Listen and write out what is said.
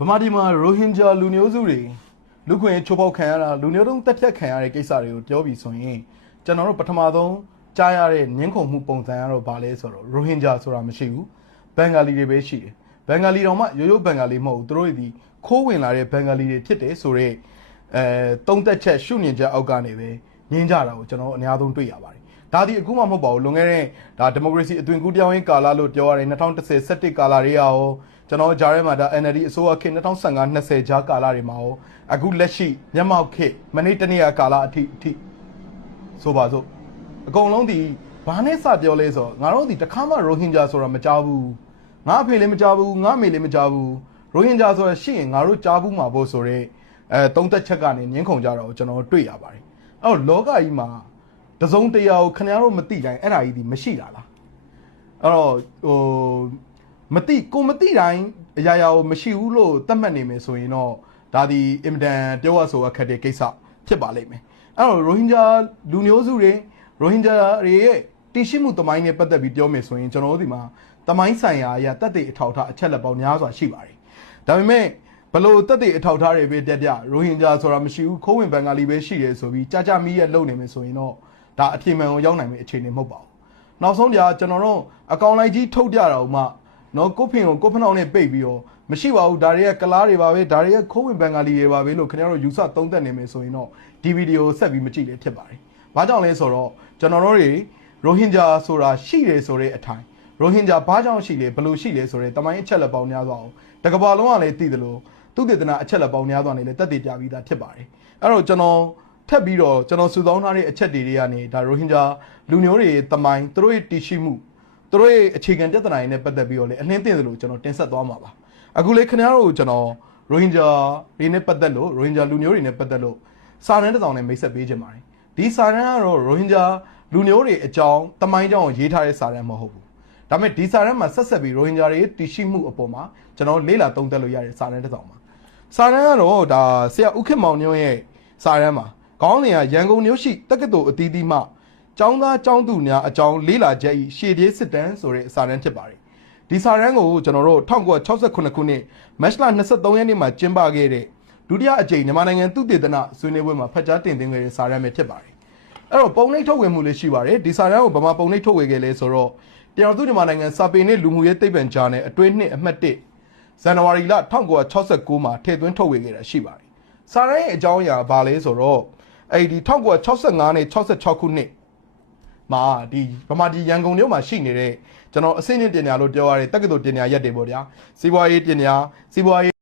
ဗမာပြည်မှာရိုဟင်ဂျာလူမျိုးစုတွေလူခွင့်ချိုးဖောက်ခံရတာလူမျိုးတုံးတက်ဖြတ်ခံရတဲ့ကိစ္စတွေကိုပြောပြီးဆိုရင်ကျွန်တော်တို့ပထမဆုံးကြားရတဲ့ညှင်းခုန်မှုပုံစံကတော့ဗာလဲဆိုတော့ရိုဟင်ဂျာဆိုတာမရှိဘူးဘင်္ဂါလီတွေပဲရှိတယ်ဘင်္ဂါလီတော်မှရိုးရိုးဘင်္ဂါလီမဟုတ်ဘူးသူတို့ဒီခိုးဝင်လာတဲ့ဘင်္ဂါလီတွေဖြစ်တယ်ဆိုတော့တုံးတက်ချက်ရှုမြင်ချက်အောက်ကနေပဲညင်းကြတာကိုကျွန်တော်အများဆုံးတွေ့ရပါတယ်ဒါဒီအခုမှမဟုတ်ပါဘူးလွန်ခဲ့တဲ့ဒါဒီမိုကရေစီအသွင်ကူးပြောင်းရေးကာလလို့ပြောရတယ်2010 17ကာလတွေရောကျွန်တော်ကြားထဲမှာဒါ NLD အစိုးရခေတ်2015 20ကြားကာလတွေမှာရောအခုလက်ရှိမျက်မှောက်ခေတ်မနေ့တနေ့ကာလအထိဆိုပါစို့အကုန်လုံးဒီဘာနဲ့စပြောလဲဆိုတော့ငါတို့ဒီတခါမှရိုဟင်ဂျာဆိုတာမကြားဘူးငါအဖေလည်းမကြားဘူးငါအမေလည်းမကြားဘူးရိုဟင်ဂျာဆိုတာရှိရင်ငါတို့ကြားဘူးမှာဖို့ဆိုတော့တုံးသက်ချက်ကနေညှင်းခုန်ကြတော့ကျွန်တော်တွေ့ရပါတယ်အဲ့တော့လောကကြီးမှာတစုံတရာကိုခင်ဗျားတို့မသိတိုင်းအဲ့ဒါကြီးဒီမရှိတာလားအဲ့တော့မသိတိုင်းအရာရာကိုမရှိဘူးလို့သတ်မှတ်နေမယ်ဆိုရင်တော့ဒါဒီအင်မတန်ပြောရဆိုအခက်တဲ့ကိစ္စဖြစ်ပါလိမ့်မယ်အဲ့တော့ရိုဟင်ဂျာလူမျိုးစုတွေရိုဟင်ဂျာတွေရဲ့တည်ရှိမှုတမိုင်းနဲ့ပတ်သက်ပြီးပြောမယ်ဆိုရင်ကျွန်တော်တို့ဒီမှာတမိုင်းဆိုင်ရာအရာတက်တဲ့အထောက်အထားအချက်လက်ပေါင်းများစွာရှိပါတယ်ဒါပေမဲ့ဘလို့တက်တဲ့အထောက်အထားတွေပဲတက်ပြရိုဟင်ဂျာဆိုတာမရှိဘူးခိုးဝင်ဘင်္ဂါလီပဲရှိတယ်ဆိုပြီးကြာမီးရဲ့လုံနေမယ်ဆိုရင်တော့ဒါအပြေမှန်ကိုရောက်နိုင်မယ့်အခြေအနေမဟုတ်ပါဘူးနောက်ဆုံးကြာကျွန်တော်တို့အကောင့်လိုက်ကြီးထုတ်ကြတာဥမှနော်ကိုဖင်ကိုကိုဖနှောင်းနဲ့ပိတ်ပြီးတော့မရှိပါဘူးဒါတွေကကလားတွေပါပဲဒါတွေကခိုးဝင်ဘင်္ဂါလီတွေပါပဲလို့ခင်ဗျားတို့ယူဆသုံးသပ်နေမယ်ဆိုရင်တော့ဒီဗီဒီယိုဆက်ပြီးမကြည့်လည်းဖြစ်ပါတယ်ဘာကြောင့်လဲဆိုတော့ကျွန်တော်တို့တွေရိုဟင်ဂျာဆိုတာရှိတယ်ဆိုတဲ့အထိုင်ရိုဟင်ဂျာဘာကြောင့်ရှိလဲဘယ်လိုရှိလဲဆိုတဲ့တမိုင်းအချက်လက်ပေါင်းများစွာအောင်တကဘာလုံးကလည်းသိတယ်လို့သူတည်တနာအချက်လက်ပေါင်းများစွာနဲ့လည်းတက်တည်ပြပြီးသားဖြစ်ပါတယ်အဲ့တော့ကျွန်တော်ထပ်ပြီးတော့ကျွန်တော်စုဆောင်းထားတဲ့အချက်တွေကနေဒါရိုဟင်ဂျာလူမျိုးတွေတမိုင်းသူတို့ရဲ့တည်ရှိမှုသူတို့ရဲ့အခြေခံပြဿနာတွေနဲ့ပတ်သက်ပြီးတော့လည်းအနှင်းသိတယ်လို့ကျွန်တော်တင်ဆက်သွားမှာပါအခုလေခင်ဗျားတို့ကျွန်တော်ရိုဟင်ဂျာတွေနဲ့ပတ်သက်လို့ရိုဟင်ဂျာလူမျိုးတွေနဲ့ပတ်သက်လို့စာတမ်းတစ်စောင်နဲ့မိတ်ဆက်ပေးခြင်းပါတယ်ဒီစာတမ်းကတော့ရိုဟင်ဂျာလူမျိုးတွေအကြောင်းတမိုင်းကြောင်းကိုရေးထားတဲ့စာတမ်းမဟုတ်ဘူးဒါပေမဲ့ဒီစာတမ်းမှာဆက်ဆက်ပြီးရိုဟင်ဂျာတွေတည်ရှိမှုအပေါ်မှာကျွန်တော်လေ့လာသုံးသပ်လို့ရတဲ့စာတမ်းတစ်စောင်ပါစာတမ်းကတော့ဒါဆရာဦးခင်မောင်ညွန့်ရဲ့စာတမ်းမှာခေါင်းစဉ်ကရန်ကုန်မြို့ရှိတက္ကသိုလ်အသီးသီးမှကျောင်းသားကျောင်းသူများအကြောင်းလေ့လာချက်ဤရှေ့ပြေးစစ်တမ်းဆိုတဲ့စာတမ်းဖြစ်ပါတယ်ဒီစာတမ်းကိုကျွန်တော်တို့1968ခုနှစ်မတ်လ23ရက်နေ့မှာကျင်းပခဲ့တဲ့ဒုတိယအကြိမ်မြန်မာနိုင်ငံသုတေသနဆွေးနွေးပွဲမှာဖတ်ကြားတင်သွင်းခဲ့တဲ့စာတမ်းပဲဖြစ်ပါတယ်အဲ့တော့ပုံနှိပ်ထုတ်ဝေမှုလေးရှိပါတယ်ဒီစာတမ်းကိုဗမာပုံနှိပ်ထုတ်ဝေခဲ့လဲဆိုတော့တရားသူမြန်မာနိုင်ငံစာပေနဲ့လူမှုရေးသိပ္ပံဂျာနယ်အတွင်းနှစ်အမှတ်1ဇန်နဝါရီလ1969မှာထည့်သွင်းထုတ်ဝေခဲ့တာရှိပါတယ်စာတမ်းရဲ့အကြောင်းအရာဘာလဲဆိုတော့အဲ့ဒီ1965နဲ့66ခုနှစ်မှာဒီဗမာပြည်ရန်ကုန်မြို့မှာရှိနေတဲ့ကျွန်တော်အစိမ့်နဲ့ပညာလို့ပြောရတဲ့တက္ကသိုလ်ပညာရက်တွေပေါ့ဗျာစီးပွားရေးပညာစီးပွားရေး